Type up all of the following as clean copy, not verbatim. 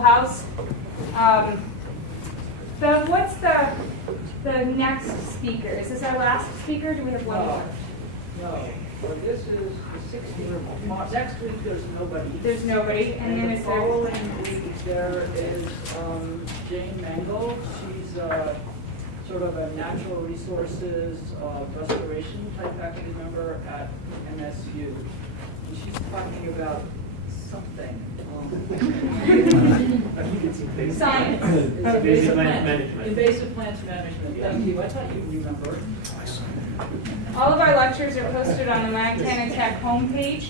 House. What's the next speaker? Is this our last speaker? Do we have one more? No. Well, this is the 16th. Next week there's nobody. There's nobody. And then the is there... following week there is Jane Mangle. She's sort of a natural resources restoration type faculty member at MSU. And she's talking about something. Science. Invasive plant management. Invasive plant management. Thank you. I thought you remembered. All of our lectures are posted on the Montana Tech homepage.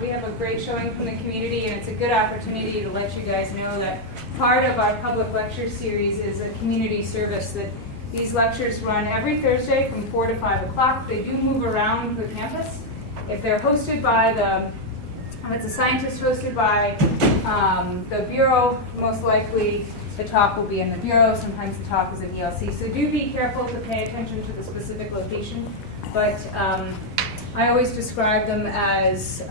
We have a great showing from the community, and it's a good opportunity to let you guys know that part of our public lecture series is a community service that these lectures run every Thursday from 4 to 5 o'clock. They do move around the campus. If they're hosted by if it's a scientist hosted by the Bureau, most likely the talk will be in the Bureau. Sometimes the talk is in ELC. So do be careful to pay attention to the specific location. But I always describe them as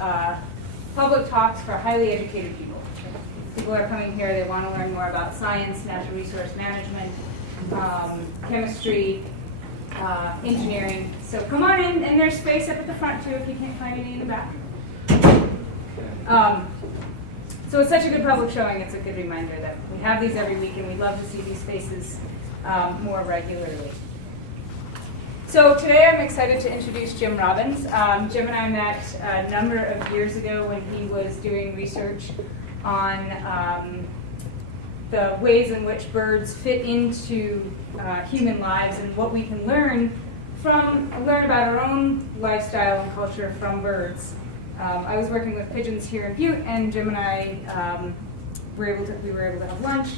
public talks for highly educated people. People are coming here, they want to learn more about science, natural resource management, chemistry, engineering. So come on in, and there's space up at the front too if you can't find any in the back. So it's such a good public showing, it's a good reminder that we have these every week, and we'd love to see these faces more regularly. So today I'm excited to introduce Jim Robbins. Jim and I met a number of years ago when he was doing research on the ways in which birds fit into human lives and what we can learn about our own lifestyle and culture from birds. I was working with Pigeons here in Butte, and Jim and I we were able to have lunch,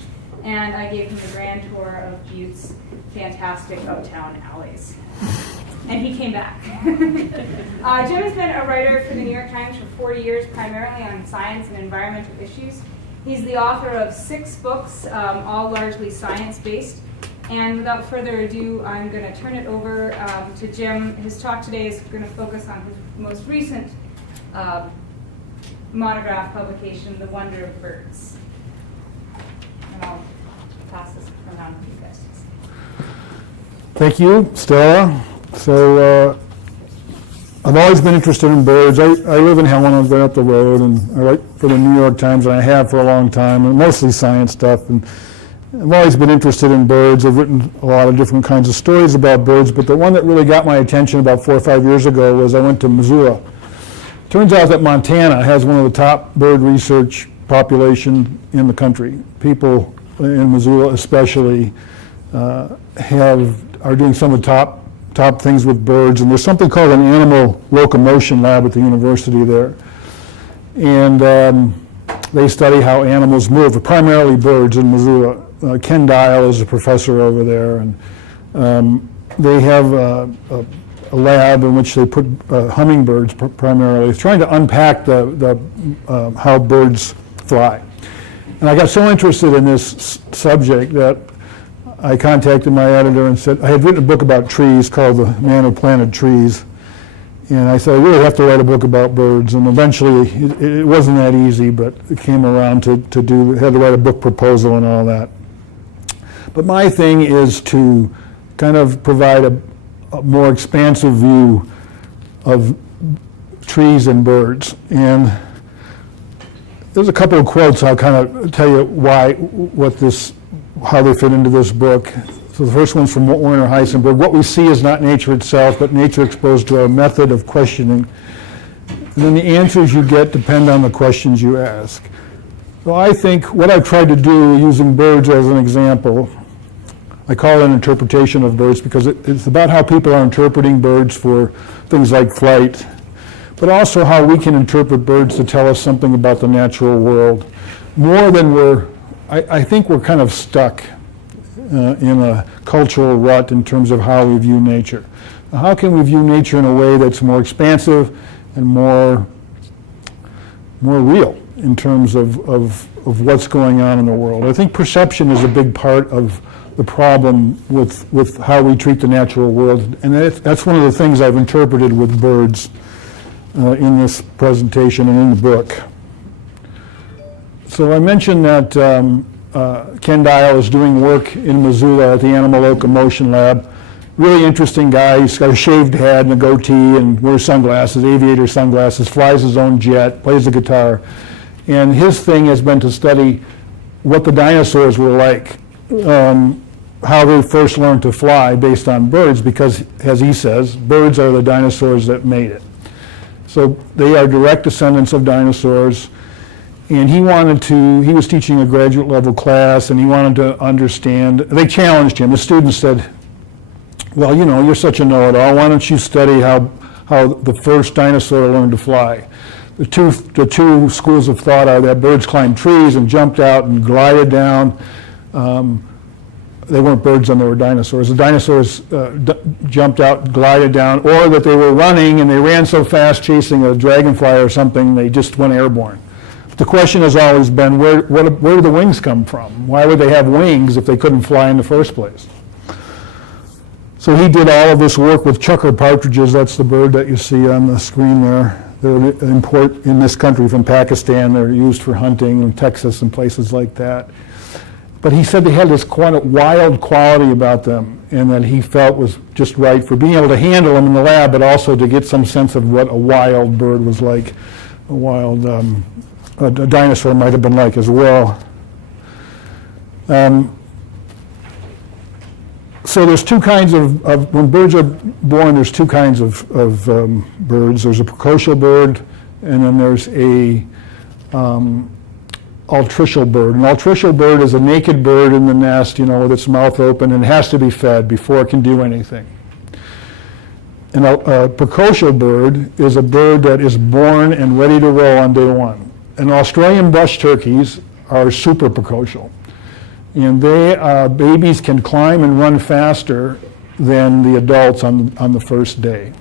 and I gave him the grand tour of Butte's fantastic uptown alleys. And he came back. Jim has been a writer for the New York Times for 40 years, primarily on science and environmental issues. He's the author of 6 books, all largely science-based. And without further ado, I'm going to turn it over to Jim. His talk today is going to focus on his most recent monograph publication, The Wonder of Birds. And I'll pass this around to you guys. Thank you, Stella. So I've always been interested in birds. I live in Helena, right up the road, and I write for the New York Times, and I have for a long time, and mostly science stuff. And I've always been interested in birds. I've written a lot of different kinds of stories about birds, but the one that really got my attention about 4 or 5 years ago was I went to Missoula. Turns out that Montana has one of the top bird research population in the country. People in Missoula especially are doing some of the top things with birds, and there's something called an animal locomotion lab at the university there. And they study how animals move, primarily birds in Missoula. Ken Dial is a professor over there, and they have a lab in which they put hummingbirds primarily, trying to unpack how birds fly. And I got so interested in this subject that I contacted my editor and said, I had written a book about trees called The Man Who Planted Trees, and I said, I really have to write a book about birds. And eventually, it wasn't that easy, but it came around had to write a book proposal and all that. But my thing is to kind of provide a more expansive view of trees and birds. And there's a couple of quotes I'll kind of tell you how they fit into this book. So the first one's from Werner Heisenberg. What we see is not nature itself, but nature exposed to our method of questioning. And then the answers you get depend on the questions you ask. So I think what I've tried to do, using birds as an example, I call it an interpretation of birds because it's about how people are interpreting birds for things like flight, but also how we can interpret birds to tell us something about the natural world. More than I think we're kind of stuck in a cultural rut in terms of how we view nature. How can we view nature in a way that's more expansive and more real in terms of what's going on in the world? I think perception is a big part of the problem with how we treat the natural world, and that's one of the things I've interpreted with birds in this presentation and in the book. So I mentioned that Ken Dial is doing work in Missoula at the Animal Locomotion Lab. Really interesting guy. He's got a shaved head and a goatee and wears sunglasses, aviator sunglasses, flies his own jet, plays the guitar. And his thing has been to study what the dinosaurs were like, how they first learned to fly based on birds, because, as he says, birds are the dinosaurs that made it. So they are direct descendants of dinosaurs. And he was teaching a graduate level class, and he wanted to understand, they challenged him. The students said, well, you know, you're such a know-it-all, why don't you study how the first dinosaur learned to fly? The two schools of thought are that birds climbed trees and jumped out and glided down. They weren't birds then, they were dinosaurs. The dinosaurs jumped out, glided down, or that they were running and they ran so fast chasing a dragonfly or something, they just went airborne. The question has always been, where do the wings come from? Why would they have wings if they couldn't fly in the first place? So he did all of this work with chucker partridges. That's the bird that you see on the screen there. They're import in this country from Pakistan. They're used for hunting in Texas and places like that. But he said they had this wild quality about them, and that he felt was just right for being able to handle them in the lab, but also to get some sense of what a wild bird was like, a dinosaur might have been like as well. So there's two kinds of when birds are born, there's two kinds of birds. There's a precocial bird, and then there's a altricial bird. An altricial bird is a naked bird in the nest, you know, with its mouth open, and has to be fed before it can do anything. And a precocial bird is a bird that is born and ready to roll on day one. And Australian bush turkeys are super precocial. And babies can climb and run faster than the adults on the first day.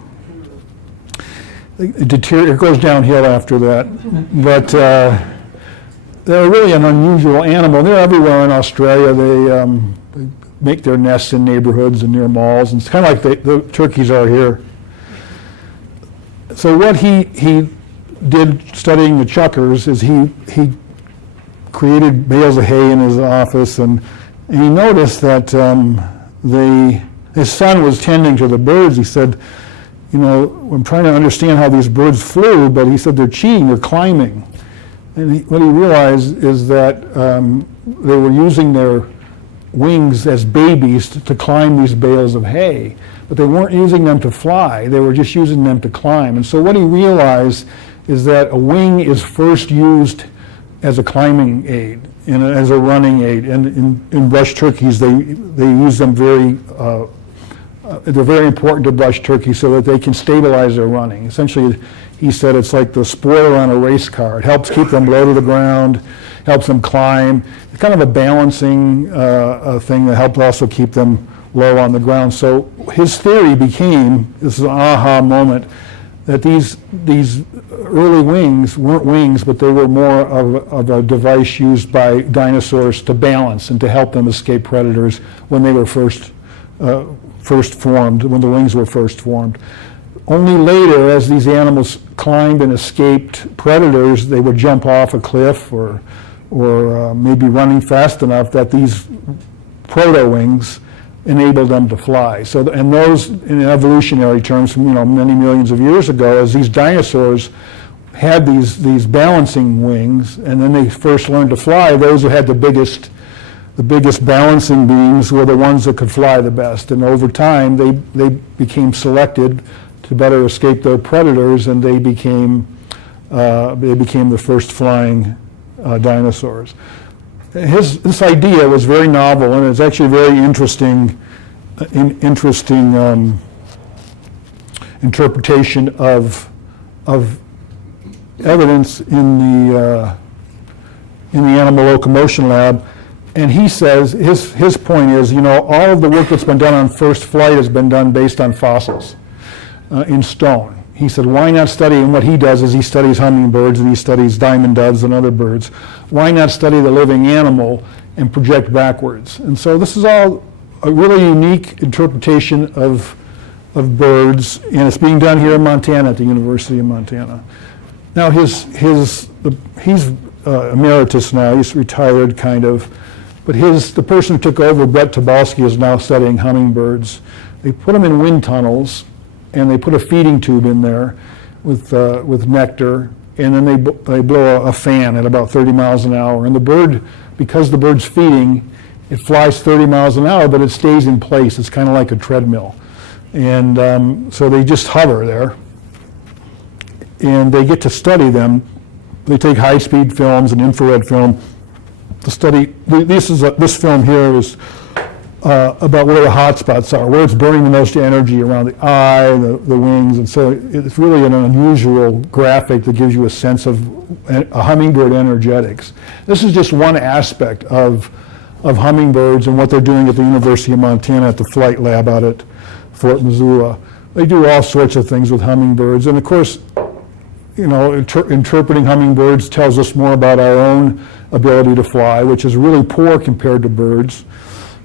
It goes downhill after that. But they're really an unusual animal. They're everywhere in Australia. They make their nests in neighborhoods and near malls. And it's kind of like the turkeys are here. So what he did studying the chuckers is he created bales of hay in his office, and he noticed that his son was tending to the birds. He said, you know, I'm trying to understand how these birds flew, but he said they're cheating, they're climbing. And what he realized is that they were using their wings as babies to climb these bales of hay, but they weren't using them to fly, they were just using them to climb. And so what he realized is that a wing is first used as a climbing aid and as a running aid. And in brush turkeys, they use them they're very important to brush turkeys so that they can stabilize their running. Essentially, he said it's like the spoiler on a race car. It helps keep them low to the ground, helps them climb. It's kind of a balancing thing that helps also keep them low on the ground. So his theory became, this is an aha moment, that these early wings weren't wings, but they were more of a device used by dinosaurs to balance and to help them escape predators when they were first formed, when the wings were first formed. Only later, as these animals climbed and escaped predators, they would jump off a cliff or maybe running fast enough that these proto-wings enabled them to fly. So, and those, in evolutionary terms, from many millions of years ago, as these dinosaurs had these balancing wings, and then they first learned to fly, those who had the biggest balancing beams were the ones that could fly the best. And over time, they became selected to better escape their predators, and they became the first flying dinosaurs. This idea was very novel, and it's actually very interesting interpretation of evidence in the Animal Locomotion Lab. And he says his point is, all of the work that's been done on first flight has been done based on fossils in stone. He said, why not study, and what he does is he studies hummingbirds and he studies diamond doves and other birds. Why not study the living animal and project backwards? And so this is all a really unique interpretation of birds, and it's being done here in Montana at the University of Montana. Now he's emeritus now, he's retired kind of, but the person who took over, Brett Tobolsky, is now studying hummingbirds. They put them in wind tunnels, and they put a feeding tube in there with nectar, and then they blow a fan at about 30 miles an hour. And the bird, because the bird's feeding, it flies 30 miles an hour, but it stays in place. It's kind of like a treadmill. And so they just hover there, and they get to study them. They take high-speed films and infrared film to study. This film here is about where the hot spots are, where it's burning the most energy around the eye, the wings, and so it's really an unusual graphic that gives you a sense of a hummingbird energetics. This is just one aspect of hummingbirds and what they're doing at the University of Montana at the Flight Lab out at Fort Missoula. They do all sorts of things with hummingbirds, and of course, you know, interpreting hummingbirds tells us more about our own ability to fly, which is really poor compared to birds.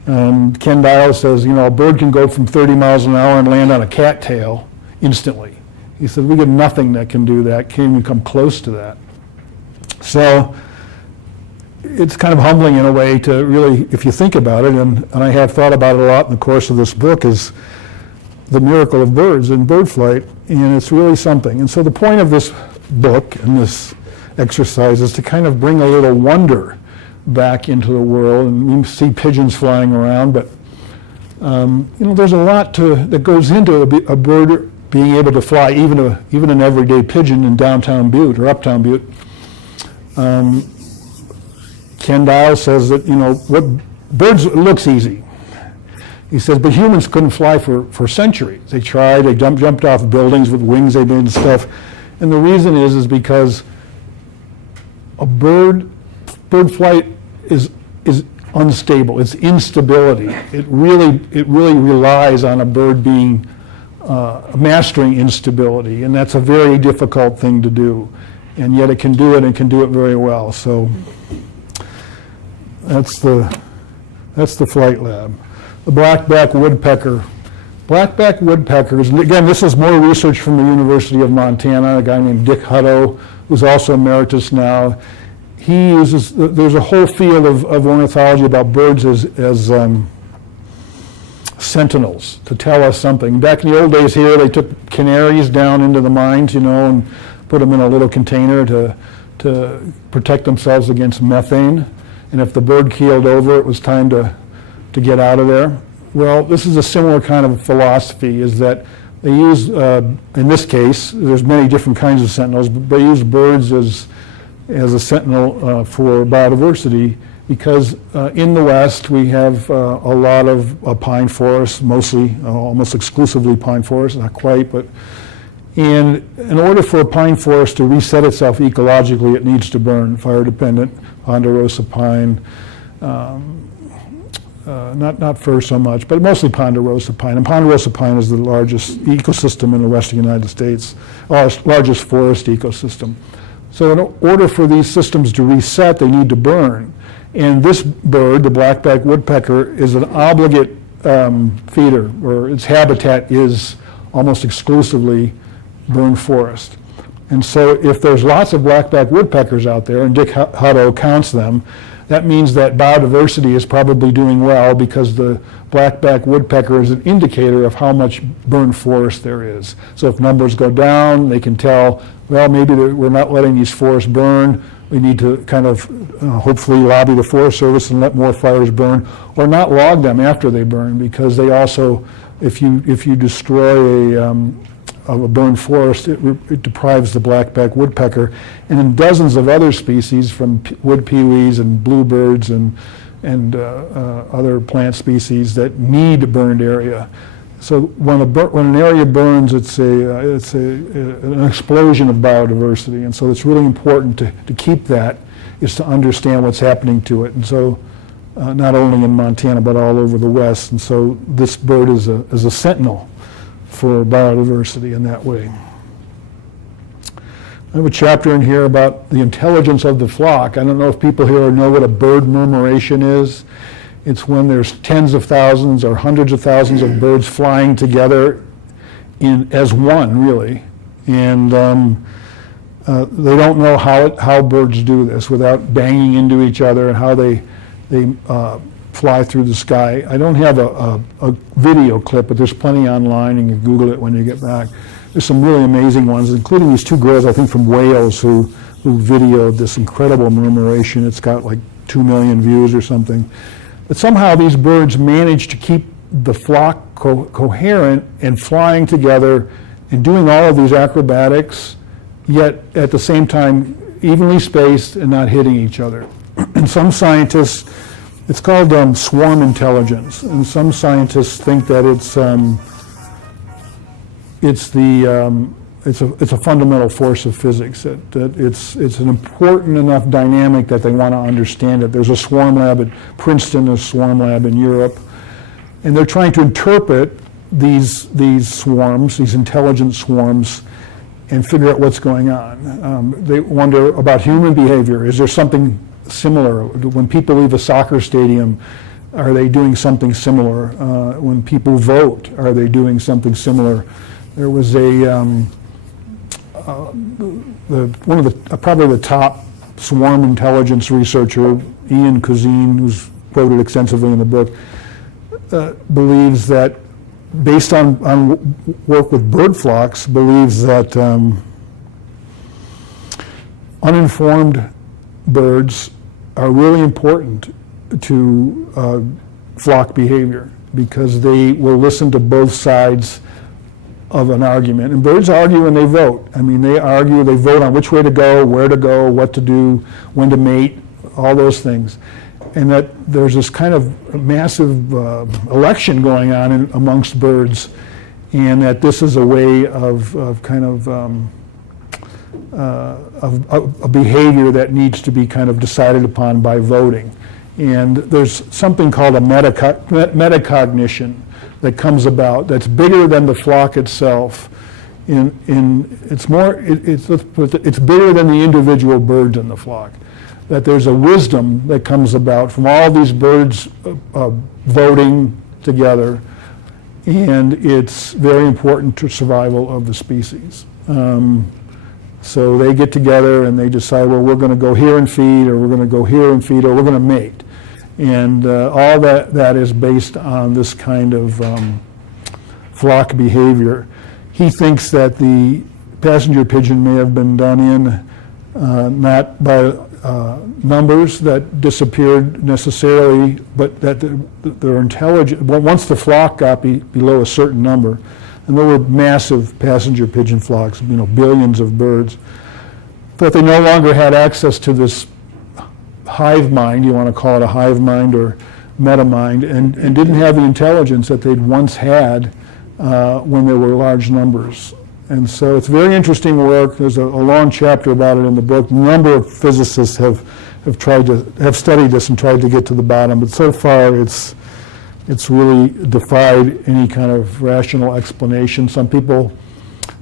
Ken Dial says, you know, a bird can go from 30 miles an hour and land on a cattail instantly. He said, we get nothing that can do that, can't even come close to that. So it's kind of humbling in a way to really, if you think about it, and I have thought about it a lot in the course of this book, is the miracle of birds and bird flight, and it's really something. And so the point of this book and this exercise is to kind of bring a little wonder back into the world. And you see pigeons flying around, but you know, there's a lot that goes into a bird being able to fly, even an everyday pigeon in downtown Butte or uptown Butte. Ken Dial says that, you know, what birds, it looks easy. He says, but humans couldn't fly for centuries. They tried, they jumped off buildings with wings they made and stuff. And the reason is because a bird flight is unstable. It's instability. It really relies on a bird being mastering instability, and that's a very difficult thing to do. And yet it can do it, and can do it very well. So that's the Flight Lab. The blackback woodpecker. Blackback woodpeckers, and again, this is more research from the University of Montana, a guy named Dick Hutto, who's also emeritus now. He uses, there's a whole field of ornithology about birds as sentinels, to tell us something. Back in the old days here, they took canaries down into the mines, you know, and put them in a little container to protect themselves against methane. And if the bird keeled over, it was time to get out of there. Well, this is a similar kind of philosophy, is that they use, in this case, there's many different kinds of sentinels, but they use birds as a sentinel for biodiversity, because in the West we have a lot of pine forests, mostly, almost exclusively pine forests, not quite, but in order for a pine forest to reset itself ecologically, it needs to burn fire dependent, ponderosa pine, not fir so much, but mostly ponderosa pine. And ponderosa pine is the largest ecosystem in the western United States, largest forest ecosystem. So in order for these systems to reset, they need to burn. And this bird, the blackback woodpecker, is an obligate feeder, or its habitat is almost exclusively burn forest. And so if there's lots of blackback woodpeckers out there, and Dick Hutto counts them, that means that biodiversity is probably doing well, because the blackback woodpecker is an indicator of how much burned forest there is. So if numbers go down, they can tell, well, maybe we're not letting these forests burn. We need to kind of hopefully lobby the Forest Service and let more fires burn, or not log them after they burn, because they also, if you destroy a burned forest, it deprives the blackback woodpecker, and then dozens of other species, from wood pewees and bluebirds and other plant species, that need burned area. So when an area burns, it's an explosion of biodiversity, and so it's really important to keep that, is to understand what's happening to it. And so not only in Montana but all over the West. And so this bird is a sentinel for biodiversity in that way. I have a chapter in here about the intelligence of the flock. I don't know if people here know what a bird murmuration is. It's when there's tens of thousands or hundreds of thousands of birds flying together as one, really. And They don't know how birds do this without banging into each other and how they fly through the sky. I don't have a video clip, but there's plenty online, and you can Google it when you get back. There's some really amazing ones, including these two girls, I think from Wales, who videoed this incredible murmuration. It's got like 2 million views or something. But somehow these birds manage to keep the flock coherent and flying together and doing all of these acrobatics, yet at the same time evenly spaced and not hitting each other. And some scientists, it's called swarm intelligence, and some scientists think that it's a fundamental force of physics, that it's an important enough dynamic that they want to understand it. There's a swarm lab at Princeton, a swarm lab in Europe, and they're trying to interpret these swarms, these intelligent swarms, and figure out what's going on. They wonder about human behavior. Is there something similar? When people leave a soccer stadium, are they doing something similar? When people vote, are they doing something similar? There was probably the top swarm intelligence researcher, Ian Cousine, who's quoted extensively in the book, believes that, based on work with bird flocks, believes that uninformed birds are really important to flock behavior, because they will listen to both sides of an argument. And birds argue and they vote. I mean, they argue, they vote on which way to go, where to go, what to do, when to mate, all those things. And that there's this kind of massive election going on amongst birds, and that this is a way of a behavior that needs to be kind of decided upon by voting. And there's something called a metacognition that comes about that's bigger than the flock itself. It's bigger than the individual birds in the flock. That there's a wisdom that comes about from all these birds voting together, and it's very important to survival of the species. So they get together and they decide, well, we're going to go here and feed, or we're going to go here and feed, or we're going to mate. And all that is based on this kind of flock behavior. He thinks that the passenger pigeon may have been done in not by numbers that disappeared necessarily, but that they're intelligent. Once the flock got below a certain number, and there were massive passenger pigeon flocks, billions of birds, that they no longer had access to this hive mind, you want to call it a hive mind or meta mind, and didn't have the intelligence that they'd once had when there were large numbers. And so it's very interesting work. There's a long chapter about it in the book. A number of physicists have studied this and tried to get to the bottom, but so far it's really defied any kind of rational explanation. Some people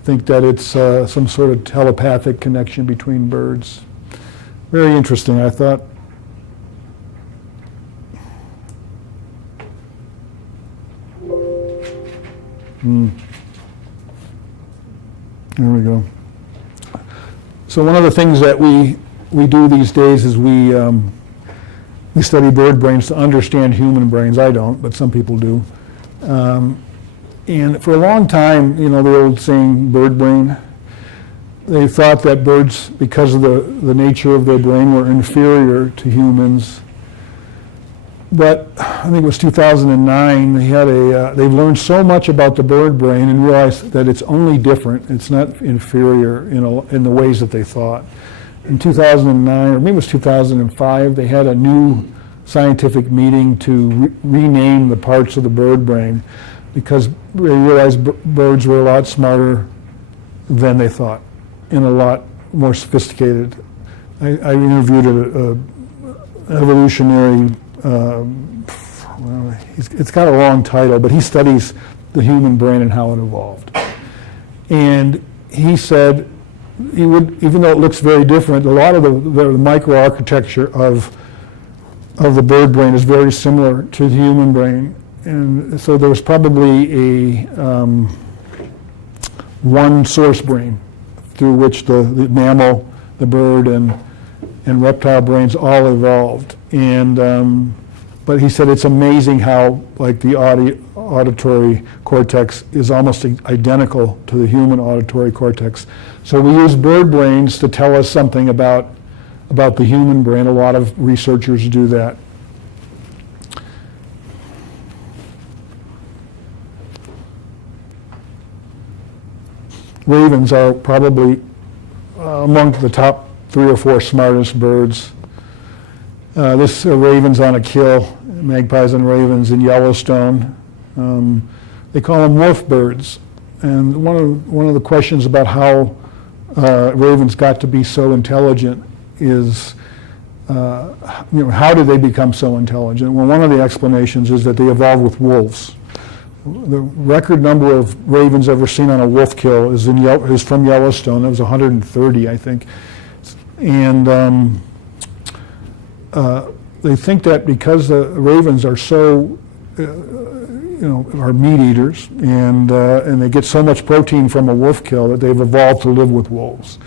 think that it's some sort of telepathic connection between birds. Very interesting, I thought. There we go. So one of the things that we do these days is we study bird brains to understand human brains. I don't, but some people do. And for a long time, the old saying, bird brain, they thought that birds, because of the nature of their brain, were inferior to humans. But I think it was 2009, they've learned so much about the bird brain and realized that it's only different. It's not inferior in the ways that they thought. In 2009, or maybe it was 2005, they had a new scientific meeting to rename the parts of the bird brain, because they realized birds were a lot smarter than they thought and a lot more sophisticated. I interviewed an evolutionary, it's got a long title, but he studies the human brain and how it evolved. And he said, even though it looks very different, a lot of the microarchitecture of the bird brain is very similar to the human brain. And so there was probably a one source brain through which the mammal, the bird, and reptile brains all evolved. And but he said it's amazing how, like, the auditory cortex is almost identical to the human auditory cortex. So we use bird brains to tell us something about the human brain. A lot of researchers do that. Ravens are probably among the top 3 or 4 smartest birds. This ravens on a kill, magpies and ravens in Yellowstone. They call them wolf birds. And one of the questions about how ravens got to be so intelligent is, how did they become so intelligent? Well, one of the explanations is that they evolved with wolves. The record number of ravens ever seen on a wolf kill is from Yellowstone. It was 130, I think. And they think that because the ravens are so, are meat eaters, and they get so much protein from a wolf kill that they've evolved to live with wolves.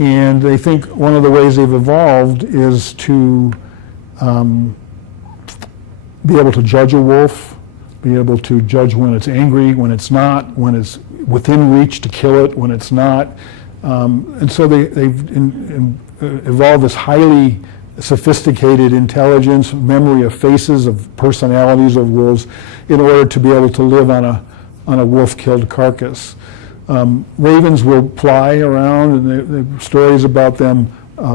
And they think one of the ways they've evolved is to be able to judge a wolf, be able to judge when it's angry, when it's not, when it's within reach to kill it, when it's not. And so they've evolved this highly sophisticated intelligence, memory of faces, of personalities of wolves, in order to be able to live on a wolf-killed carcass. Ravens will fly around, and there are stories about them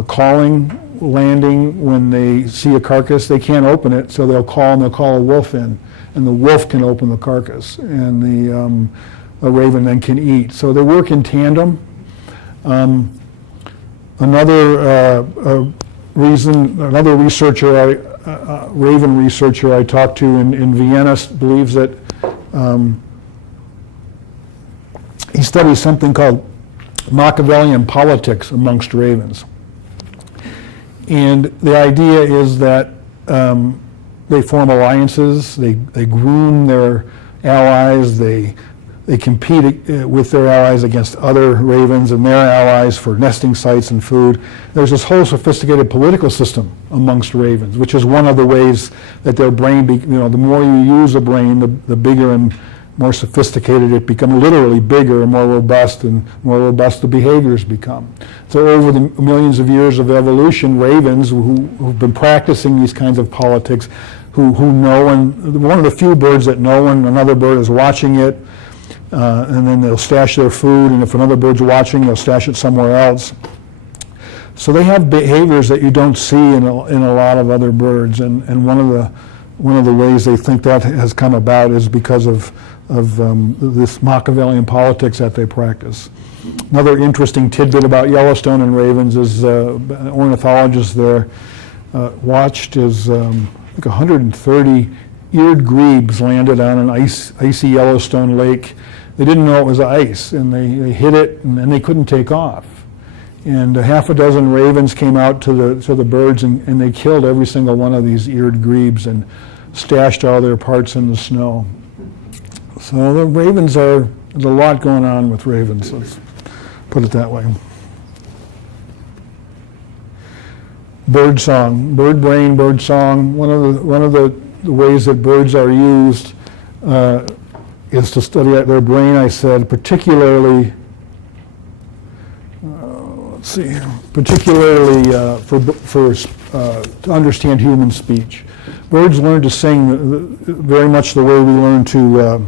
calling, landing when they see a carcass. They can't open it, so they'll call a wolf in, and the wolf can open the carcass, and the raven then can eat. So they work in tandem. Another researcher, raven researcher I talked to in Vienna believes that he studies something called Machiavellian politics amongst ravens. And the idea is that they form alliances, they groom their allies, they compete with their allies against other ravens and their allies for nesting sites and food. There's this whole sophisticated political system amongst ravens, which is one of the ways that their brain, the more you use a brain, the bigger and more sophisticated it becomes, literally bigger and more robust the behaviors become. So over the millions of years of evolution, ravens who've been practicing these kinds of politics, who know, and one of the few birds that know when another bird is watching it, and then they'll stash their food, and if another bird's watching, they'll stash it somewhere else. So they have behaviors that you don't see in a lot of other birds, and one of the ways they think that has come about is because of this Machiavellian politics that they practice. Another interesting tidbit about Yellowstone and ravens is an ornithologist there watched as I think 130 eared grebes landed on an icy Yellowstone lake. They didn't know it was ice, and they hit it, and then they couldn't take off. And half a dozen ravens came out to the birds, and they killed every single one of these eared grebes and stashed all their parts in the snow. So the ravens there's a lot going on with ravens, let's put it that way. Bird song, bird brain, bird song. One of the ways that birds are used is to study their brain, I said, particularly to understand human speech. Birds learn to sing very much the way we learn to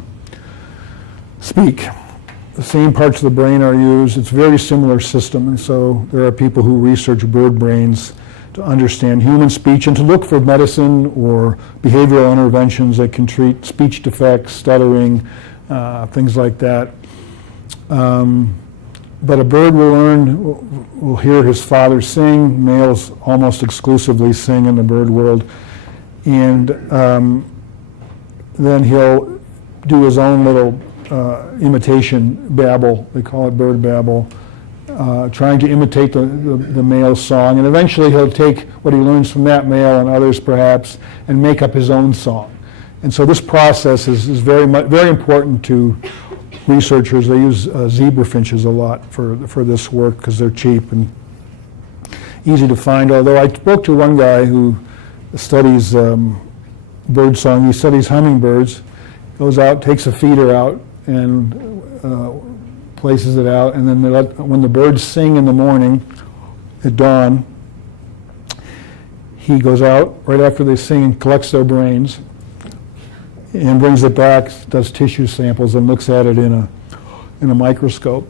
speak. The same parts of the brain are used. It's a very similar system, and so there are people who research bird brains to understand human speech and to look for medicine or behavioral interventions that can treat speech defects, stuttering, things like that. But a bird will hear his father sing. Males almost exclusively sing in the bird world. And then he'll do his own little imitation babble. They call it bird babble. Trying to imitate the male's song, and eventually he'll take what he learns from that male and others perhaps and make up his own song. And so this process is very important to researchers, they use zebra finches a lot for this work because they're cheap and easy to find. Although I spoke to one guy who studies bird song. He studies hummingbirds, goes out, takes a feeder out, and places it out, and then when the birds sing in the morning at dawn, he goes out right after they sing and collects their brains and brings it back, does tissue samples, and looks at it in a microscope.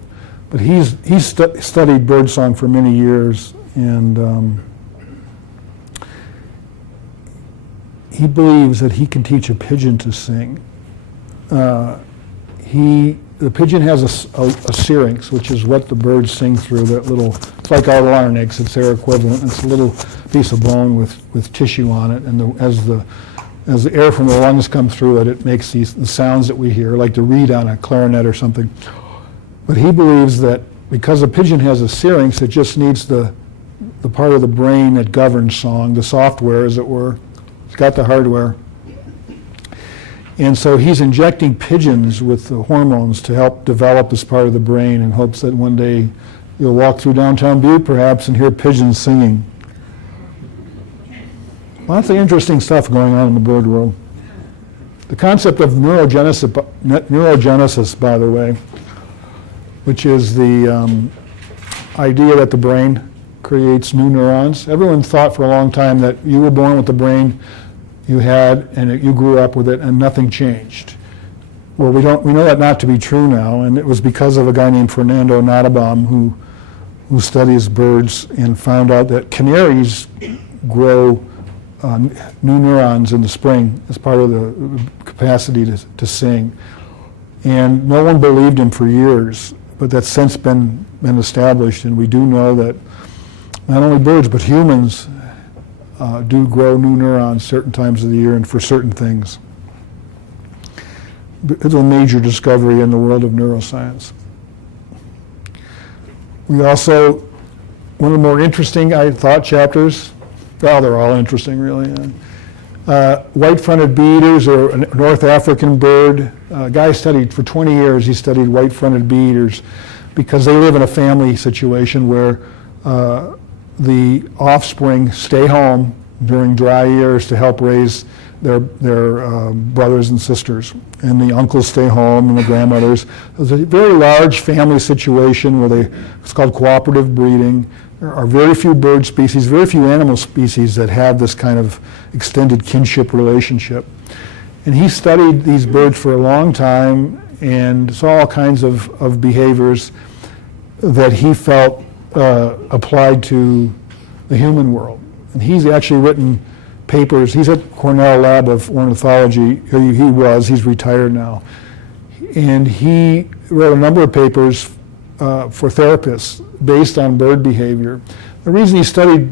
But he's studied birdsong for many years, and he believes that he can teach a pigeon to sing. The pigeon has a syrinx, which is what the birds sing through. That little, it's like our larynx. It's their equivalent. It's a little piece of bone with tissue on it, and as the air from the lungs comes through it, it makes the sounds that we hear, like the reed on a clarinet or something. But he believes that because a pigeon has a syrinx, it just needs the part of the brain that governs song, the software, as it were. It's got the hardware. And so he's injecting pigeons with the hormones to help develop this part of the brain in hopes that one day you'll walk through downtown Butte perhaps and hear pigeons singing. Lots of interesting stuff going on in the bird world. The concept of neurogenesis, by the way, which is the idea that the brain creates new neurons. Everyone thought for a long time that you were born with the brain you had and you grew up with it and nothing changed. Well, we know that not to be true now, and it was because of a guy named Fernando Nottebohm who studies birds and found out that canaries grow new neurons in the spring as part of the capacity to sing. And no one believed him for years, but that's since been established, and we do know that not only birds but humans do grow new neurons certain times of the year and for certain things. It's a major discovery in the world of neuroscience. We also, one of the more interesting, I thought, chapters, well, they're all interesting, really. White-fronted beeeaters are a North African bird. A guy studied, for 20 years, he studied white-fronted beeeaters because they live in a family situation where the offspring stay home during dry years to help raise their brothers and sisters, and the uncles stay home and the grandmothers. It's a very large family situation where it's called cooperative breeding. There are very few bird species, very few animal species that have this kind of extended kinship relationship. And he studied these birds for a long time and saw all kinds of behaviors that he felt applied to the human world. And he's actually written papers. He's at Cornell Lab of Ornithology. He's retired now. And he wrote a number of papers for therapists based on bird behavior. The reason he studied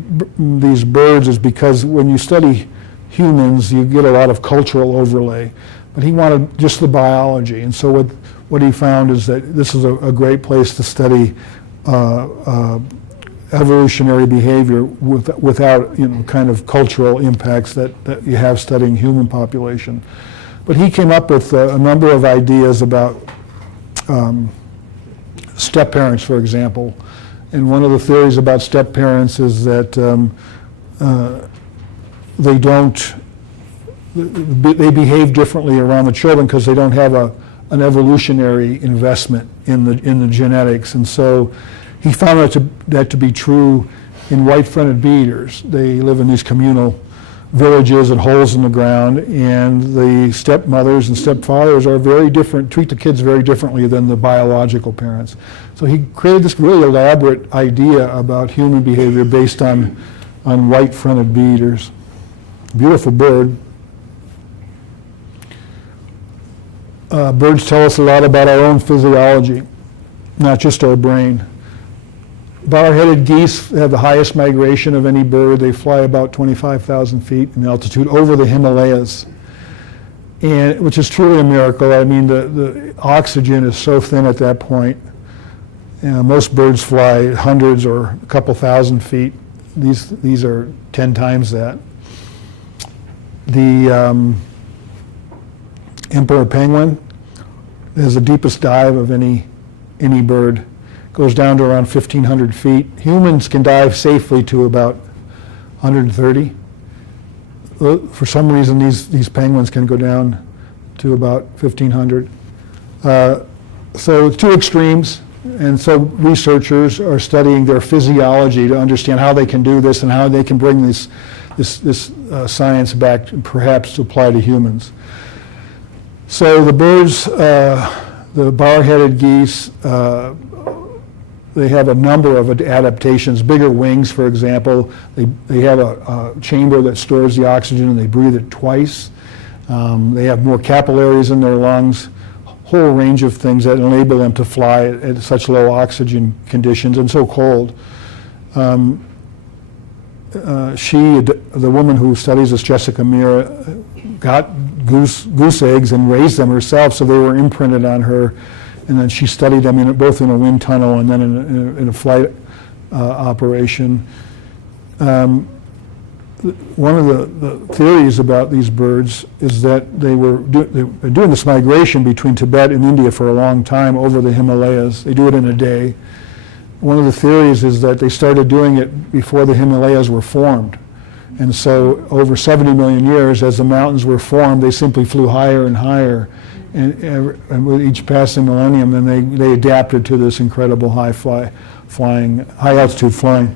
these birds is because when you study humans, you get a lot of cultural overlay. But he wanted just the biology. And so what he found is that this is a great place to study evolutionary behavior without kind of cultural impacts that you have studying human population. But he came up with a number of ideas about step parents, for example. And one of the theories about step parents is that they behave differently around the children because they don't have an evolutionary investment in the genetics. And so he found that to be true in white-fronted beeeaters. They live in these communal villages and holes in the ground, and the stepmothers and stepfathers are very different, treat the kids very differently than the biological parents. So he created this really elaborate idea about human behavior based on white-fronted beeeaters. Beautiful bird. Birds tell us a lot about our own physiology, not just our brain. Barheaded geese have the highest migration of any bird. They fly about 25,000 feet in altitude over the Himalayas, which is truly a miracle. I mean, the oxygen is so thin at that point. Most birds fly hundreds or a couple thousand feet. These are 10 times that. The emperor penguin has the deepest dive of any bird. Goes down to around 1,500 feet. Humans can dive safely to about 130. For some reason, these penguins can go down to about 1,500. So two extremes, and so researchers are studying their physiology to understand how they can do this and how they can bring this science back, perhaps to apply to humans. So the birds, the bar-headed geese, they have a number of adaptations. Bigger wings, for example. They have a chamber that stores the oxygen and they breathe it twice. They have more capillaries in their lungs. Whole range of things that enable them to fly at such low oxygen conditions and so cold. The woman who studies this, Jessica Meir, got goose eggs and raised them herself, so they were imprinted on her. And then she studied them both in a wind tunnel and then in a flight operation. One of the theories about these birds is that they were doing this migration between Tibet and India for a long time over the Himalayas. They do it in a day. One of the theories is that they started doing it before the Himalayas were formed. And so over 70 million years, as the mountains were formed, they simply flew higher and higher. And with each passing millennium, then they adapted to this incredible high altitude flying.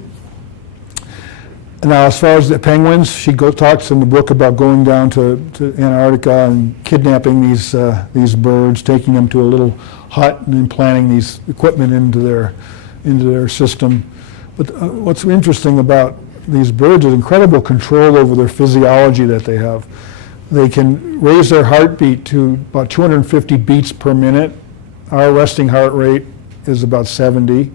Now, as far as the penguins, she talks in the book about going down to Antarctica and kidnapping these birds, taking them to a little hut and implanting these equipment into their system. But what's interesting about these birds is incredible control over their physiology that they have. They can raise their heartbeat to about 250 beats per minute. Our resting heart rate is about 70.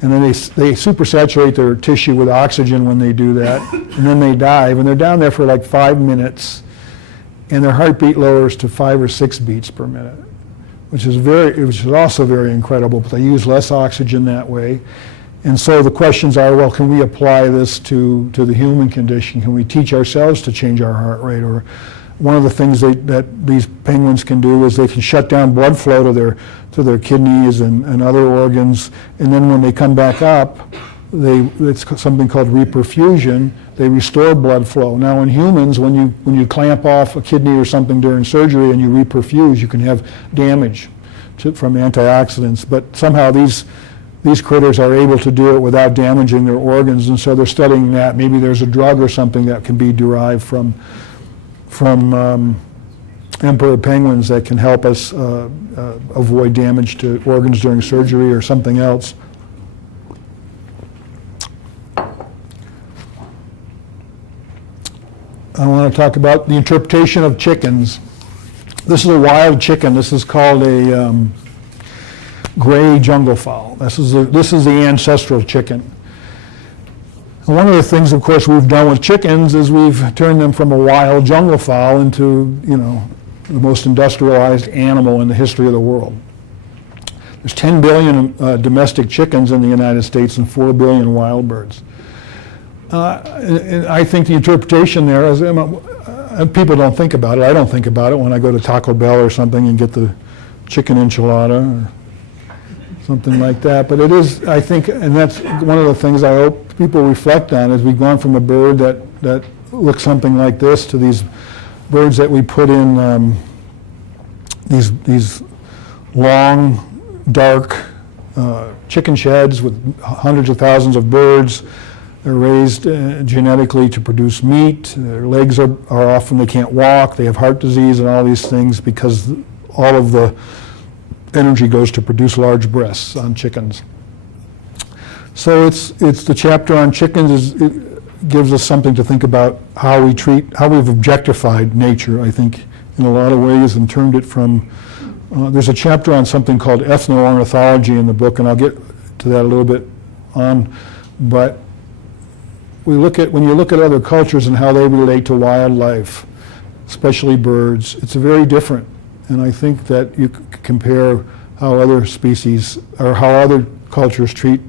And then they supersaturate their tissue with oxygen when they do that. And then they dive. And they're down there for like 5 minutes. And their heartbeat lowers to 5 or 6 beats per minute, which is also very incredible. But they use less oxygen that way. And so the questions are, well, can we apply this to the human condition? Can we teach ourselves to change our heart rate? Or one of the things that these penguins can do is they can shut down blood flow to their kidneys and other organs, and then when they come back up, it's something called reperfusion. They restore blood flow. Now in humans, when you clamp off a kidney or something during surgery and you reperfuse, you can have damage from antioxidants, but somehow these critters are able to do it without damaging their organs, and so they're studying that. Maybe there's a drug or something that can be derived from emperor penguins that can help us avoid damage to organs during surgery or something else. I want to talk about the interpretation of chickens. This is a wild chicken. This is called a gray jungle fowl. This is the ancestral chicken. And one of the things, of course, we've done with chickens is we've turned them from a wild jungle fowl into, the most industrialized animal in the history of the world. There's 10 billion domestic chickens in the United States and 4 billion wild birds. And I think the interpretation there is, people don't think about it. I don't think about it when I go to Taco Bell or something and get the chicken enchilada or something like that. But it is, I think, and that's one of the things I hope people reflect on, is we've gone from a bird that looks something like this to these birds that we put in these long, dark chicken sheds with hundreds of thousands of birds. They're raised genetically to produce meat. Their legs are often, they can't walk. They have heart disease and all these things because all of the energy goes to produce large breasts on chickens. So it's the chapter on chickens it gives us something to think about how we've objectified nature, I think, in a lot of ways, and turned it from, there's a chapter on something called Ethno ornithology in the book, and I'll get to that a little bit on, but when you look at other cultures and how they relate to wildlife, especially birds, it's very different. And I think that you compare how other species or how other cultures treat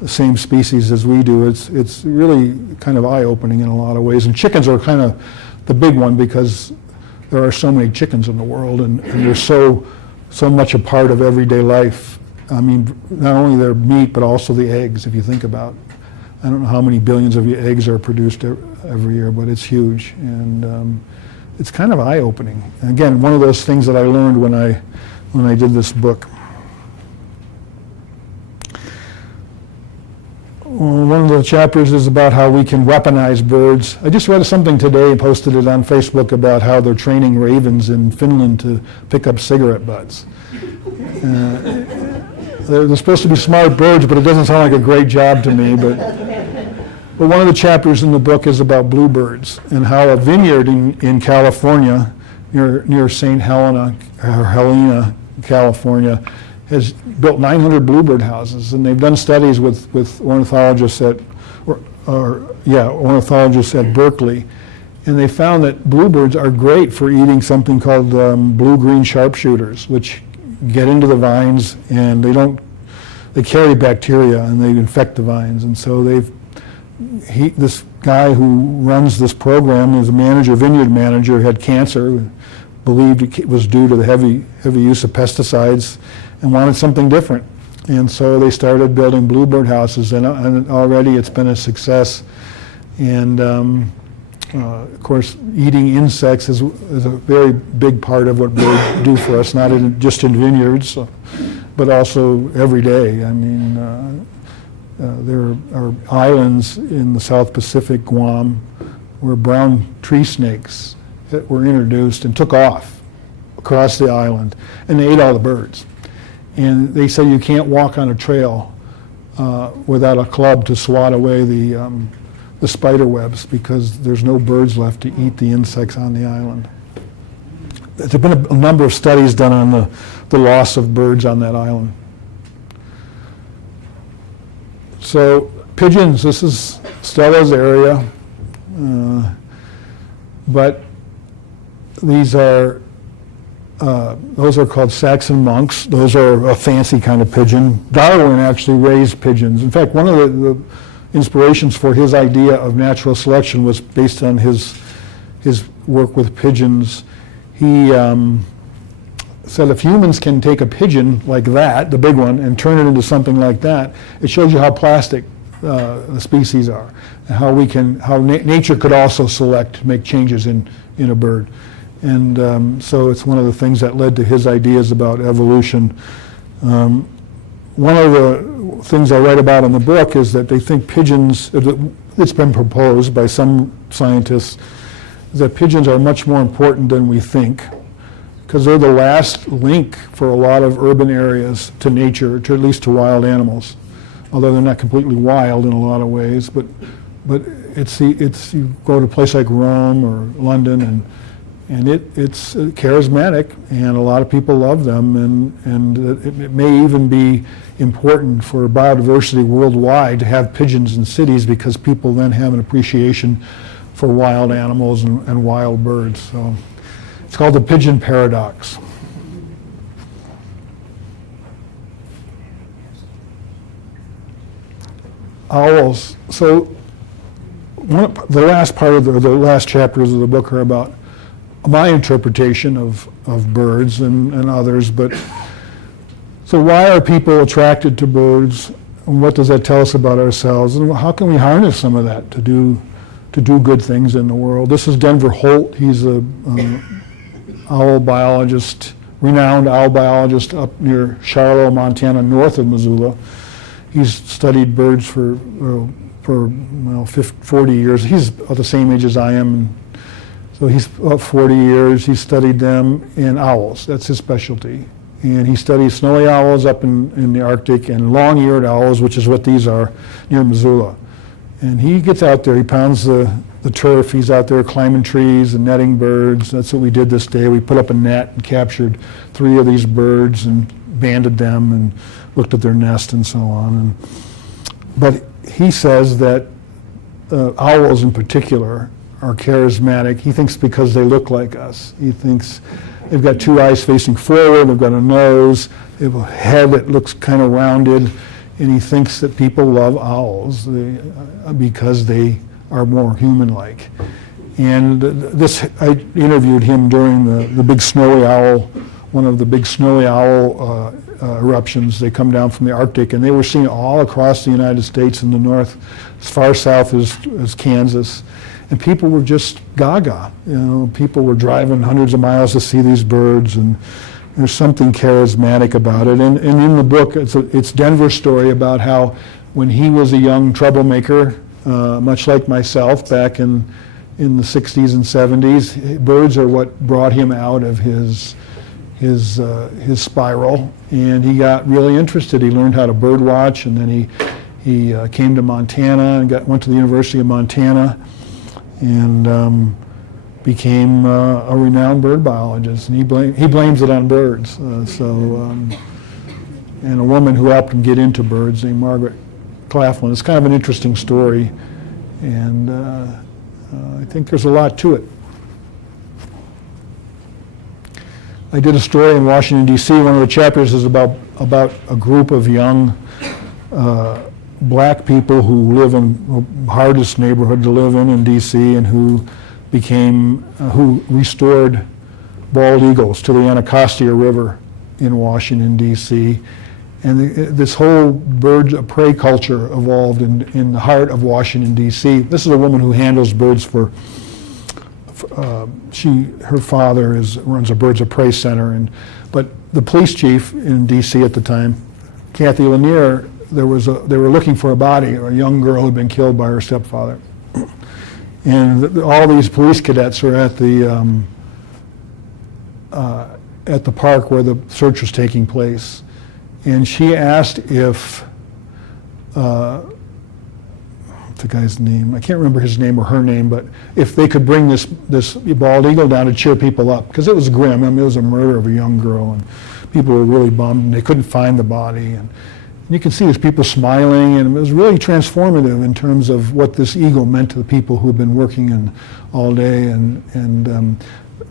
the same species as we do. It's really kind of eye-opening in a lot of ways. And chickens are kind of the big one because there are so many chickens in the world, and they're so so much a part of everyday life. I mean, not only their meat, but also the eggs, if you think about it. I don't know how many billions of eggs are produced every year, but it's huge. And it's kind of eye-opening. Again, one of those things that I learned when I did this book. One of the chapters is about how we can weaponize birds. I just read something today and posted it on Facebook about how they're training ravens in Finland to pick up cigarette butts. They're supposed to be smart birds, but it doesn't sound like a great job to me. But one of the chapters in the book is about bluebirds and how a vineyard in California, near St. Helena, California, has built 900 bluebird houses, and they've done studies with ornithologists at Berkeley, and they found that bluebirds are great for eating something called blue-green sharpshooters, which get into the vines, and they carry bacteria and they infect the vines. And so this guy who runs this program is a vineyard manager, had cancer, believed it was due to the heavy use of pesticides, and wanted something different. And so they started building bluebird houses, and already it's been a success. And of course, eating insects is a very big part of what birds do for us, not just in vineyards, but also every day. I mean, there are islands in the South Pacific, Guam, where brown tree snakes that were introduced and took off across the island, and they ate all the birds. And they say you can't walk on a trail without a club to swat away the spider webs, because there's no birds left to eat the insects on the island. There have been a number of studies done on the loss of birds on that island. So pigeons, this is Stella's area, but these are those are called Saxon monks. Those are a fancy kind of pigeon. Darwin actually raised pigeons. In fact, one of the inspirations for his idea of natural selection was based on his work with pigeons. He said if humans can take a pigeon like that, the big one, and turn it into something like that, it shows you how plastic the species are, and how nature could also select, make changes in a bird. And so it's one of the things that led to his ideas about evolution. One of the things I write about in the book is that they think pigeons, it's been proposed by some scientists, that pigeons are much more important than we think, because they're the last link for a lot of urban areas to nature, at least to wild animals, although they're not completely wild in a lot of ways. But it's you go to a place like Rome or London, and it's charismatic, and a lot of people love them, and it may even be important for biodiversity worldwide to have pigeons in cities, because people then have an appreciation for wild animals and wild birds. So it's called the pigeon paradox. Owls. So the last part of the last chapters of the book are about my interpretation of birds and others, but so why are people attracted to birds, and what does that tell us about ourselves, and how can we harness some of that to do good things in the world? This is Denver Holt. He's a owl biologist, renowned owl biologist up near Charlotte, Montana, north of Missoula. He's studied birds for 40 years. He's the same age as I am. So he's about 40 years. He studied them and owls. That's his specialty. And he studies snowy owls up in the Arctic and long-eared owls, which is what these are, near Missoula. And he gets out there, he pounds the turf, he's out there climbing trees and netting birds. That's what we did this day. We put up a net and captured 3 of these birds and banded them and looked at their nest and so on. But he says that owls in particular are charismatic. He thinks because they look like us. He thinks they've got 2 eyes facing forward, they've got a nose, they have a head that looks kind of rounded, and he thinks that people love owls because they are more human-like. And I interviewed him during the big snowy owl one of the big snowy owl eruptions. They come down from the Arctic, and they were seen all across the United States in the north, as far south as Kansas. And people were just gaga. People were driving hundreds of miles to see these birds, and there's something charismatic about it. And in the book, it's Denver's story about how when he was a young troublemaker, much like myself back in the 60s and 70s, birds are what brought him out of his spiral, and he got really interested. He learned how to bird watch, and then he came to Montana and went to the University of Montana, and became a renowned bird biologist. And he blames it on birds. And a woman who helped him get into birds named Margaret Claflin. It's kind of an interesting story, and I think there's a lot to it. I did a story in Washington, D.C. One of the chapters is about a group of young black people who live in the hardest neighborhood to live in D.C. and who restored bald eagles to the Anacostia River in Washington, D.C. And this whole bird of prey culture evolved in the heart of Washington, D.C. This is a woman who handles birds for her father runs a birds of prey center, but the police chief in D.C. at the time, Kathy Lanier, they were looking for a body, a young girl who had been killed by her stepfather, and all these police cadets were at the park where the search was taking place, and she asked if the guy's name, I can't remember his name or her name, but if they could bring this bald eagle down to cheer people up, because it was grim. I mean, it was a murder of a young girl, and people were really bummed, and they couldn't find the body. And you can see there's people smiling, and it was really transformative in terms of what this eagle meant to the people who had been working all day. And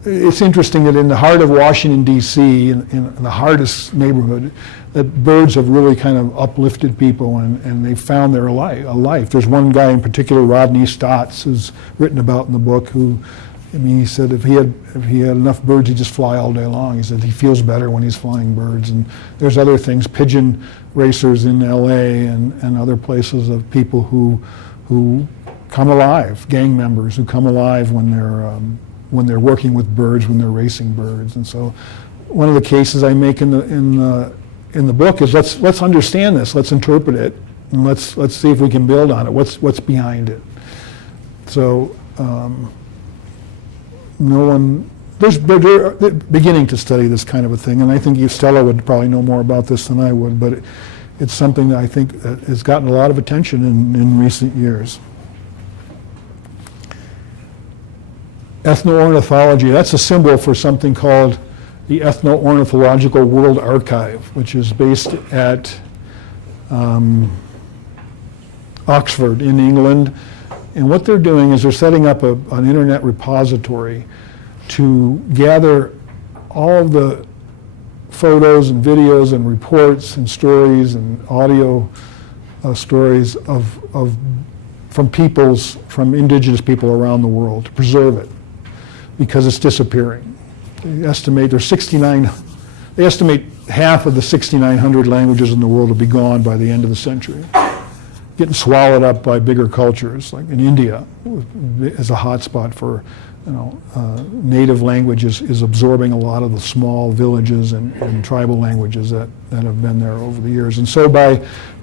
it's interesting that in the heart of Washington, D.C., in the hardest neighborhood, that birds have really kind of uplifted people, and they found their life. There's one guy in particular, Rodney Stotts, who's written about in the book, he said if he had enough birds, he'd just fly all day long. He said he feels better when he's flying birds. And there's other things, pigeon racers in L.A. and other places of people who come alive, gang members who come alive when they're working with birds, when they're racing birds. And so one of the cases I make in the book is let's understand this, let's interpret it, and let's see if we can build on it. What's behind it? So they're beginning to study this kind of a thing, and I think Stella would probably know more about this than I would, but it's something that I think has gotten a lot of attention in recent years. Ethno-ornithology, that's a symbol for something called the Ethno-Ornithological World Archive, which is based at Oxford in England. And what they're doing is they're setting up an internet repository to gather all of the photos and videos and reports and stories and audio stories from indigenous people around the world, to preserve it, because it's disappearing. They estimate half of the 6,900 languages in the world will be gone by the end of the century, getting swallowed up by bigger cultures, like in India is a hot spot for native languages, is absorbing a lot of the small villages and tribal languages that have been there over the years. And so by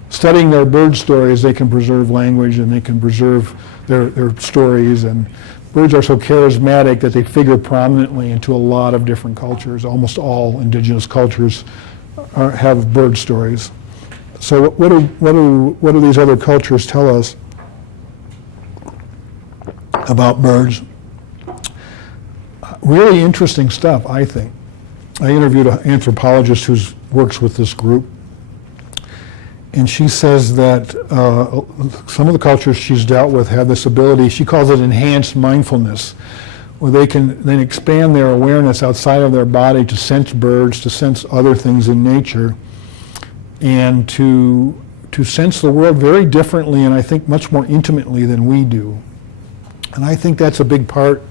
studying their bird stories, they can preserve language, and they can preserve their stories. And birds are so charismatic that they figure prominently into a lot of different cultures. Almost all indigenous cultures have bird stories. So what do these other cultures tell us about birds? Really interesting stuff, I think. I interviewed an anthropologist who works with this group, and she says that some of the cultures she's dealt with have this ability, she calls it enhanced mindfulness, where they can then expand their awareness outside of their body to sense birds, to sense other things in nature, and to sense the world very differently, and I think much more intimately than we do. And I think that's a big part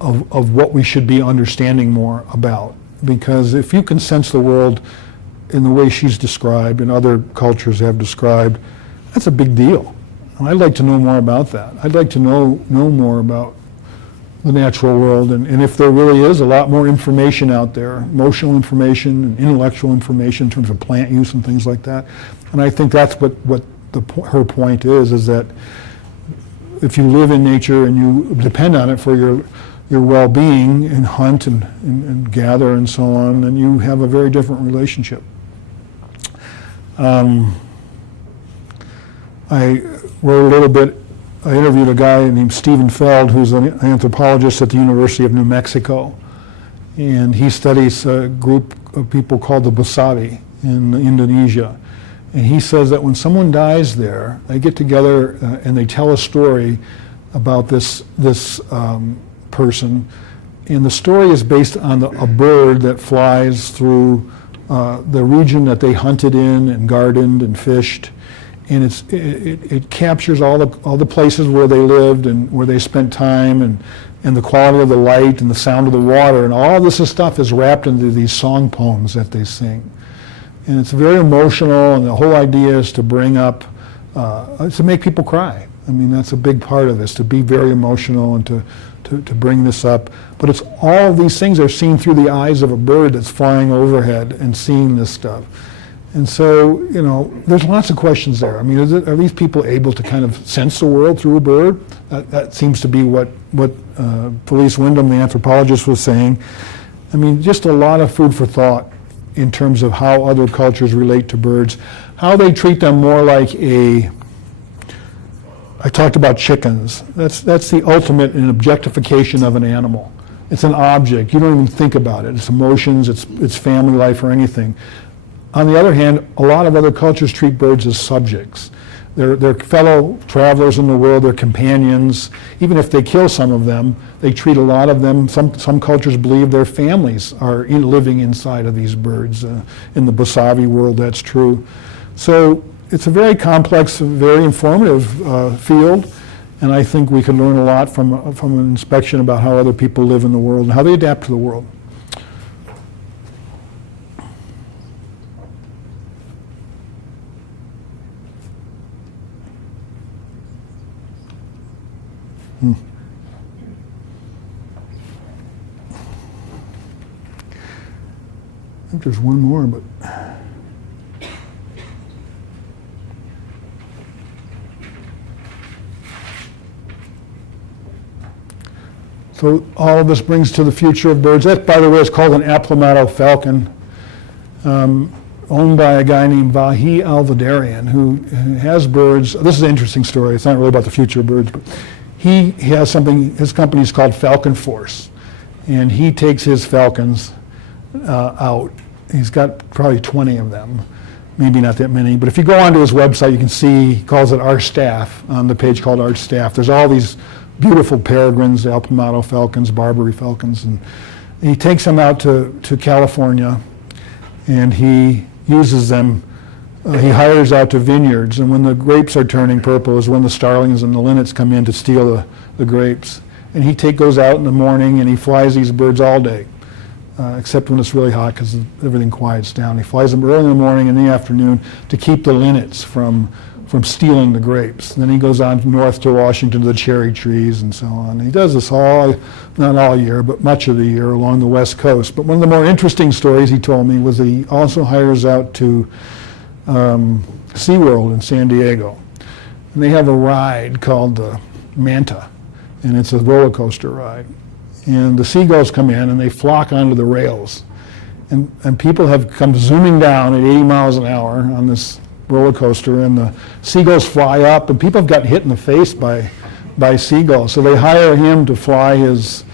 of what we should be understanding more about. because if you can sense the world in the way she's described and other cultures have described, that's a big deal. And I'd like to know more about that. I'd like to know more about the natural world, and if there really is a lot more information out there, emotional information and intellectual information in terms of plant use and things like that. And I think that's what her point is that if you live in nature and you depend on it for your well-being and hunt and gather and so on, then you have a very different relationship. I wrote a little bit. I interviewed a guy named Stephen Feld, who's an anthropologist at the University of New Mexico, and he studies a group of people called the Bosavi in Indonesia. And he says that when someone dies there, they get together and they tell a story about this person, and the story is based on a bird that flies through the region that they hunted in and gardened and fished. And it captures all the places where they lived and where they spent time, and the quality of the light and the sound of the water, and all this stuff is wrapped into these song poems that they sing. And it's very emotional, and the whole idea is to bring up, to make people cry. I mean, that's a big part of this, to be very emotional and to bring this up. But it's all of these things are seen through the eyes of a bird that's flying overhead and seeing this stuff. And so, there's lots of questions there. I mean, are these people able to kind of sense the world through a bird? That seems to be what Felice Wyndham, the anthropologist, was saying. I mean, just a lot of food for thought in terms of how other cultures relate to birds, how they treat them more like I talked about chickens. That's the ultimate in objectification of an animal. It's an object. You don't even think about it. It's emotions, it's family life or anything. On the other hand, a lot of other cultures treat birds as subjects. They're fellow travelers in the world, they're companions. Even if they kill some of them, they treat a lot of them, some cultures believe their families are living inside of these birds. In the Bosavi world, that's true. So it's a very complex, very informative field, and I think we can learn a lot from an inspection about how other people live in the world and how they adapt to the world. I think there's one more, but so all of this brings to the future of birds. That, by the way, is called an Aplomado falcon, owned by a guy named Vahi Alvidarian, who has birds. This is an interesting story. It's not really about the future of birds, but he has something, his company is called Falcon Force, and he takes his falcons out. He's got probably 20 of them, maybe not that many, but if you go onto his website, you can see, he calls it Our Staff, on the page called Our Staff. There's all these beautiful peregrines, Aplomado falcons, Barbary falcons, and he takes them out to California, and he uses them. He hires out to vineyards, and when the grapes are turning purple is when the starlings and the linnets come in to steal the grapes. And he goes out in the morning and he flies these birds all day, except when it's really hot because everything quiets down. He flies them early in the morning and in the afternoon to keep the linnets from stealing the grapes. And then he goes on north to Washington to the cherry trees and so on. He does this not all year, but much of the year along the West Coast. But one of the more interesting stories he told me was that he also hires out to SeaWorld in San Diego. And they have a ride called the Manta, and it's a roller coaster ride. And the seagulls come in and they flock onto the rails. And people have come zooming down at 80 miles an hour on this roller coaster, and the seagulls fly up, and people have gotten hit in the face by seagulls. So they hire him to fly his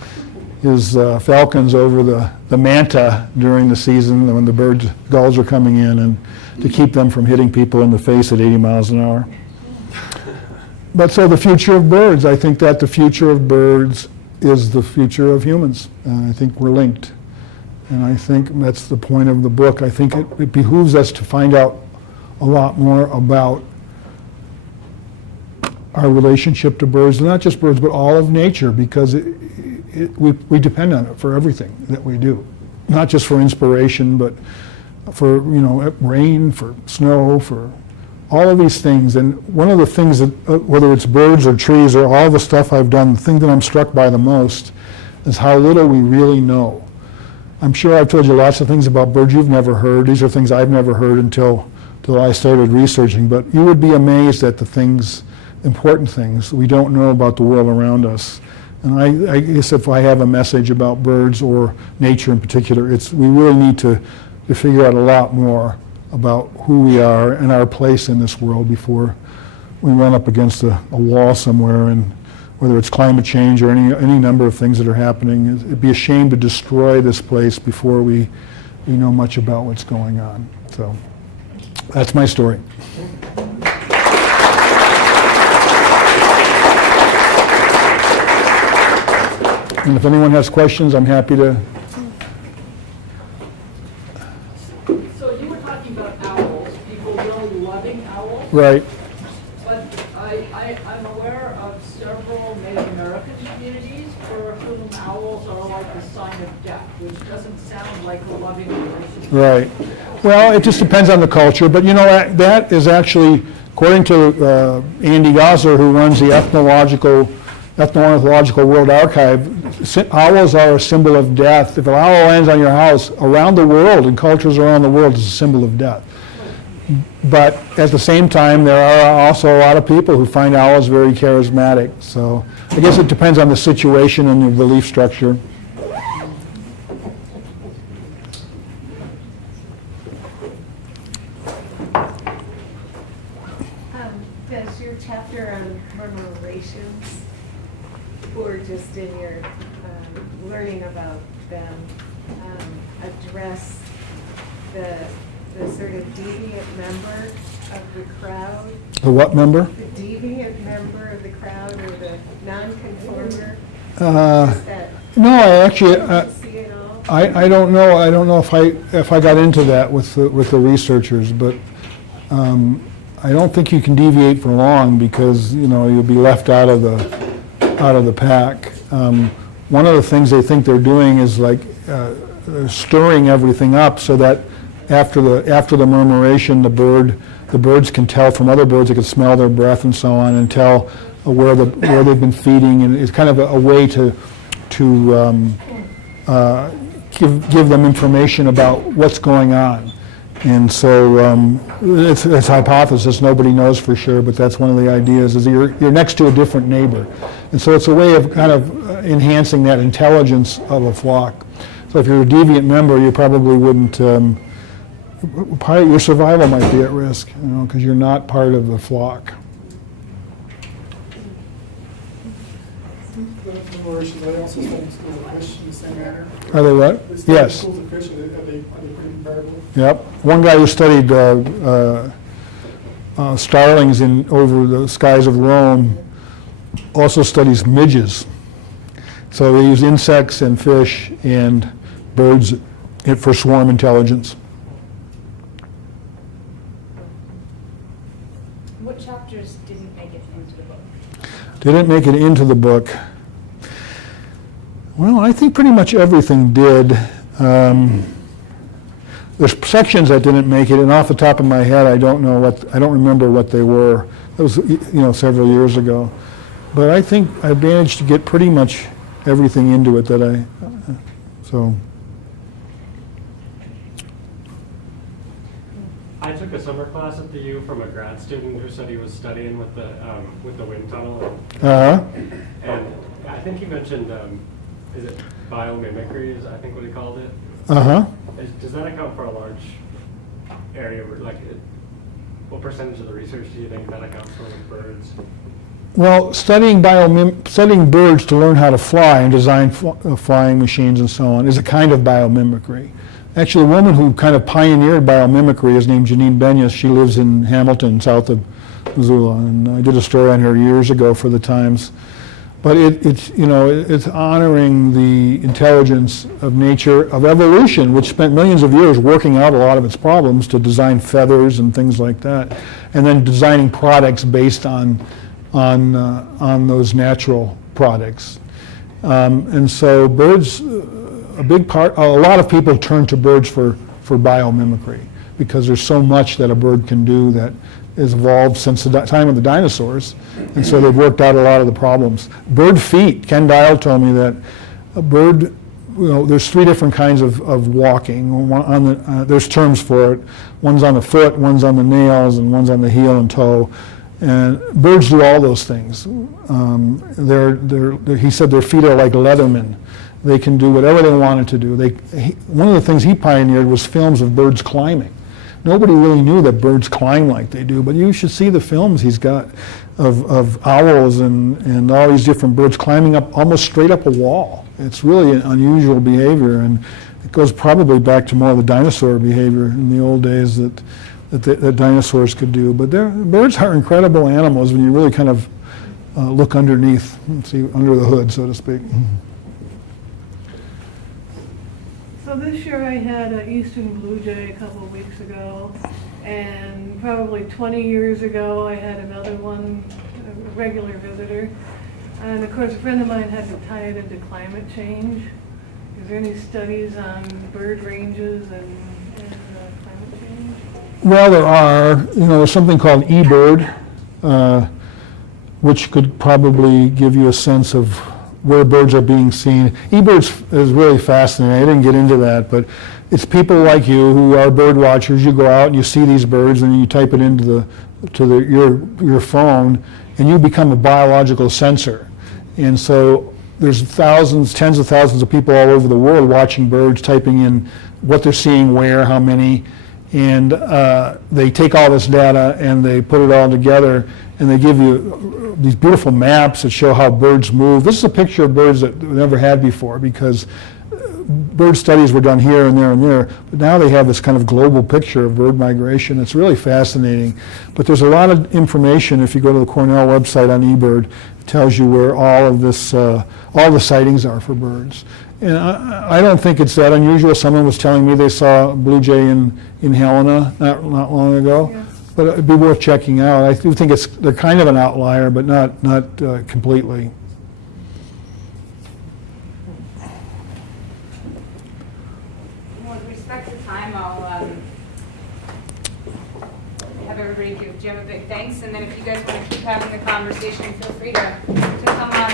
falcons over the Manta during the season when the gulls are coming in, and to keep them from hitting people in the face at 80 miles an hour. But so the future of birds, I think that the future of birds is the future of humans. I think we're linked. And I think that's the point of the book. I think it behooves us to find out a lot more about our relationship to birds, and not just birds, but all of nature, because we depend on it for everything that we do. not just for inspiration, but for, rain, for snow, for all of these things. And one of the things that, whether it's birds or trees or all the stuff I've done, the thing that I'm struck by the most is how little we really know. I'm sure I've told you lots of things about birds you've never heard. These are things I've never heard until I started researching. But you would be amazed at the things, important things we don't know about the world around us. And I guess if I have a message about birds or nature in particular, it's we really need to figure out a lot more about who we are and our place in this world before we run up against a wall somewhere, and whether it's climate change or any number of things that are happening. It'd be a shame to destroy this place before we know much about what's going on. So that's my story. And if anyone has questions, I'm happy to. So you were talking about owls, people really loving owls. Right. But I'm aware of several Native American communities for whom owls are like a sign of death, which doesn't sound like a loving relationship. Right. Well, it just depends on the culture, but that is actually, according to Andy Gosler, who runs the Ethno-Ornithological World Archive, owls are a symbol of death. If an owl lands on your house, around the world, in cultures around the world, it's a symbol of death. But at the same time, there are also a lot of people who find owls very charismatic. So I guess it depends on the situation and the belief structure. Does your chapter on murmurations, or just in your learning about them, address the sort of deviant member of the crowd? The what member? The deviant member of the crowd, or the non-conformer? No, I actually, See it all? I don't know. I don't know if I got into that with the researchers, but I don't think you can deviate for long because you'll be left out of the pack. One of the things they think they're doing is like stirring everything up so that after the murmuration, the birds can tell from other birds. They can smell their breath and so on, and tell where they've been feeding, and it's kind of a way to give them information about what's going on. And so it's hypothesis. Nobody knows for sure, but that's one of the ideas. Is you're next to a different neighbor, and so it's a way of kind of enhancing that intelligence of a flock. So if you're a deviant member, you probably wouldn't. Your survival might be at risk, because you're not part of the flock. Are they also studying schools of fish in the same manner? Are they what? They study Yes. schools of fish, are they pretty comparable? Yep. One guy who studied starlings over the skies of Rome also studies midges. So they use insects and fish and birds for swarm intelligence. What chapters didn't make it into the book? Didn't make it into the book. Well, I think pretty much everything did. There's sections that didn't make it, and off the top of my head, I don't remember what they were. That was several years ago. But I think I managed to get pretty much everything into it so. I took a summer class at the U from a grad student who said he was studying with the wind tunnel, and I think he mentioned is it biomimicry? Is I think what he called it. Does that account for a large area? What percentage of the research do you think that accounts for with birds? Well, studying birds to learn how to fly and design flying machines and so on is a kind of biomimicry. Actually, a woman who kind of pioneered biomimicry is named Janine Benyus. She lives in Hamilton, south of Missoula, and I did a story on her years ago for the Times. But it's honoring the intelligence of nature, of evolution, which spent millions of years working out a lot of its problems to design feathers and things like that, and then designing products based on those natural products. And so birds a lot of people turn to birds for biomimicry because there's so much that a bird can do that has evolved since the time of the dinosaurs, and so they've worked out a lot of the problems. Bird feet, Ken Dial told me that a bird, there's 3 different kinds of walking. There's terms for it. One's on the foot, one's on the nails, and one's on the heel and toe. And birds do all those things. He said their feet are like Leatherman. They can do whatever they wanted to do. One of the things he pioneered was films of birds climbing. Nobody really knew that birds climb like they do, but you should see the films he's got of owls and all these different birds climbing up almost straight up a wall. It's really an unusual behavior, and it goes probably back to more of the dinosaur behavior in the old days that dinosaurs could do. But birds are incredible animals when you really kind of look underneath, see under the hood, so to speak. So this year I had an eastern blue jay a couple of weeks ago, and probably 20 years ago I had another one, a regular visitor. And of course a friend of mine had to tie it into climate change. Is there any studies on bird ranges and climate change? Well, there are. There's something called EBird, which could probably give you a sense of where birds are being seen. eBird is really fascinating. I didn't get into that, but it's people like you who are bird watchers. You go out and you see these birds, and you type it into your phone, and you become a biological sensor. And so there's thousands, tens of thousands of people all over the world watching birds, typing in what they're seeing, where, how many, and they take all this data and they put it all together, and they give you these beautiful maps that show how birds move. This is a picture of birds that we never had before, because bird studies were done here and there and there, but now they have this kind of global picture of bird migration. It's really fascinating. But there's a lot of information. If you go to the Cornell website on eBird, it tells you where all of this, all the sightings are for birds. And I don't think it's that unusual. Someone was telling me they saw a blue jay in Helena not long ago. Yeah. But it'd be worth checking out. I do think they're kind of an outlier, but not completely. Well, with respect to time, I'll have everybody give Jim a big thanks, and then if you guys want to keep having the conversation, feel free to come on up.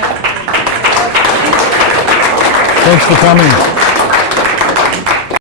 Thanks for coming.